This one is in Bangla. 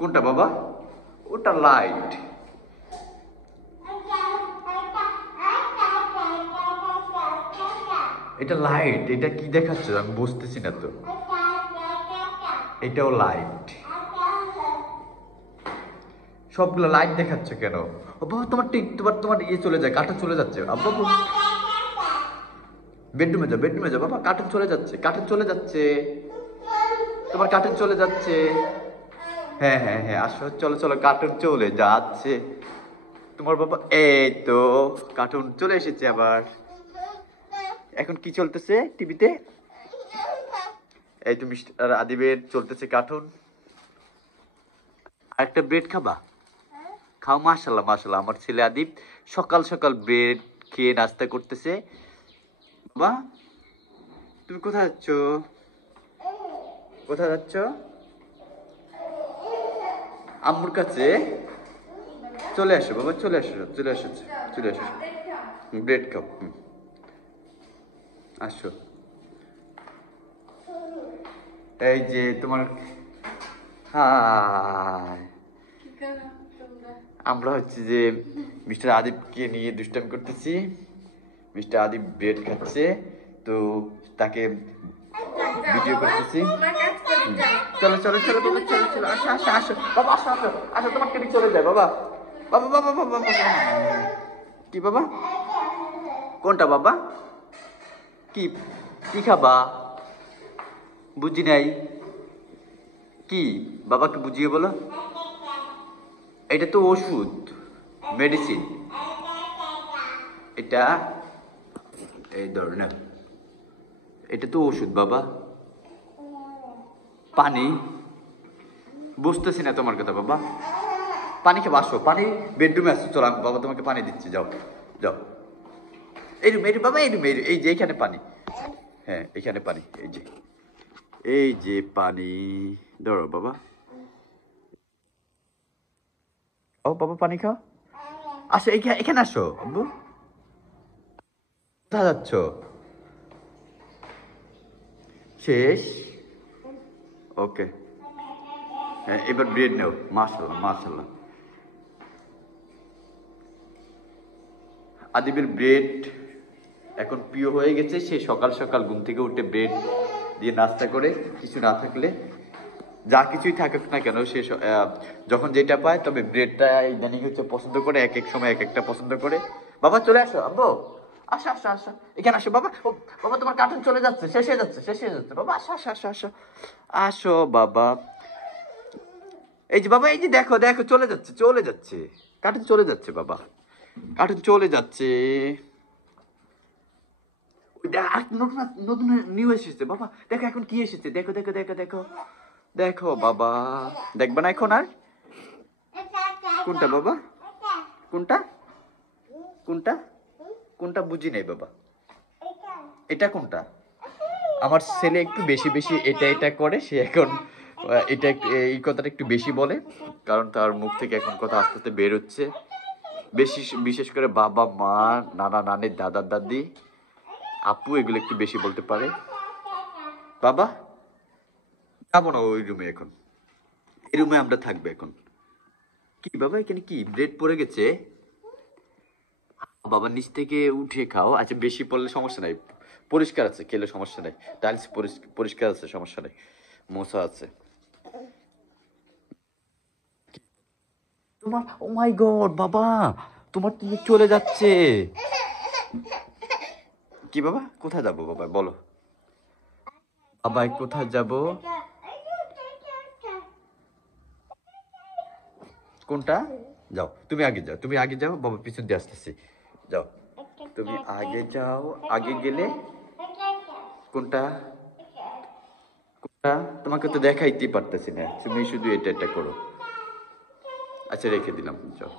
কোনটা বাবা? ওটা লাইট। এটা লাইট। এটা কি দেখাচ্ছ আমি বুঝতেছি না তো। এটাও লাইট। সবগুলো লাইট দেখাচ্ছ কেন? ও বাবা তোমার ঠিক তোমার ইয়ে চলে যায়, কার্টুন চলে যাচ্ছে। আব্বা বেডরুমে যাও, বেডরুমে যাও বাবা, কার্টুন চলে যাচ্ছে, কার্টুন চলে যাচ্ছে, তোমার কার্টুন চলে যাচ্ছে। হ্যাঁ হ্যাঁ হ্যাঁ আসো, চলো চলো, কার্টুন চলে যাচ্ছে তোমার বাবা। এই তো কার্টুন চলে এসেছে আবার। এখন কি চলতেছে টিভিতে? এই তো মিস্টার আদিবের চলতেছে কার্টুন। আরেকটা ব্রেড খাবা? খাও। মাশাল্লাহ মাশাল্লাহ, আমার ছেলে আদিব সকাল সকাল ব্রেড খেয়ে নাস্তা করতেছে। বাবা তুমি কোথায় যাচ্ছ? কোথায় যাচ্ছ? আম্মুর কাছে। চলে আসো বাবা, চলে আসো, চলে এসেছে, চলে আসো। ব্রেড খাও। আসো। এই যে তোমার, হাই, আমরা হচ্ছে যে মিস্টার আদিবকে নিয়ে দুষ্টামি করতেছি। মিস্টার আদিব ব্রেড খাচ্ছে, তো তাকে ভিডিও করতেছি। চলো চলো চলো বাবা, চলো চলো, আসো আসো আসো বাবা, আসো আসো আসো, তোমার টিভি চলে যায় বাবা। বাবা বাবা বাবা বাবা, কি বাবা? কোনটা বাবা? কি কি খাবা? বুঝি নাই কি, বাবাকে বুঝিয়ে বলো। এটা তো ওষুধ, মেডিসিন। এটা এই ধর না, এটা তো ওষুধ বাবা। পানি? বুঝতেছি না তোমার কথা বাবা। পানি খেয়ে আসো, পানি বেডরুমে আসো, চলো আমি বাবা তোমাকে পানি দিচ্ছি, যাও যাও। এই রুম, এই বাবা, এই রুম, এই যে এইখানে পানি। হ্যাঁ এইখানে পানি, এই যে, এই যে পানি। ধরো বাবা, ও বাবা পানি খাও। আসো এখানে, এখানে আসো আব্বু। কোথায় যাচ্ছ? শেষ? ওকে। হ্যাঁ এবার ব্রেড নাও। মাশাল্লাহ মাশাল্লাহ, আদিবের ব্রেড এখন প্রিয় হয়ে গেছে। সে সকাল সকাল ঘুম থেকে উঠে ব্রেড দিয়ে নাস্তা করে, কিছু না থাকলে, যা কিছুই থাকুক না কেন, সে যখন যেটা পায়, তবে ব্রেডটা ইদানিং হচ্ছে পছন্দ করে, এক এক সময় এক একটা পছন্দ করে। বাবা চলে আসো আব্বু, আসো আসো আসো, এখানে আসো বাবা। ও বাবা তোমার কার্টুন চলে যাচ্ছে, শেষ হয়ে যাচ্ছে, শেষ হয়ে যাচ্ছে বাবা, আসো আসো আসো আসো, আসো বাবা। এই যে বাবা, এই যে দেখো দেখো, চলে যাচ্ছে, চলে যাচ্ছে, কার্টুন চলে যাচ্ছে বাবা, কার্টুন চলে যাচ্ছে। ওইটা আর নতুন নতুন নিউ এসেছে বাবা, দেখো এখন কি এসেছে, দেখো দেখো দেখো দেখো দেখো বাবা। দেখবে না এখন আর? কোনটা বাবা? কোনটা? কোনটা? কোনটা বুঝি নাই বাবা। এটা কোনটা? আমার ছেলে একটু বেশি বেশি এটা এটা করে, সে এখন এটা এই কথাটা একটু বেশি বলে, কারণ তার মুখ থেকে এখন কথা আস্তে আস্তে বের হচ্ছে বেশি। বিশেষ করে বাবা মা, নানা নানি, দাদা দাদি, আপু, এগুলো একটু বেশি বলতে পারে। বাবা যাবো না ওই রুমে এখন, এই রুমে আমরা থাকবো এখন। কি বাবা এখানে কি ব্রেড পড়ে গেছে? বাবা নিচ থেকে উঠিয়ে খাও। আচ্ছা বেশি পড়লে সমস্যা নাই, পরিষ্কার আছে, খেলে সমস্যা নাই, টাইলস পরিষ্কার আছে, সমস্যা নাই, মোছা আছে। তোমার, ও মাই গড বাবা, তোমার তো চলে যাচ্ছে। কি বাবা, কোথায় যাবো বাবা বলো? বাবা কোথায় যাব? কোনটা? যাও তুমি আগে যাও, তুমি আগে যাও, বাবা পিছন দিয়ে আসতেছি। যাও তুমি আগে যাও, আগে গেলে। কোনটা? কোনটা? তোমাকে তো দেখাইতেই পারতেছি না, তুমি শুধু এটা এটা করো। আচ্ছা রেখে দিলাম, যাও।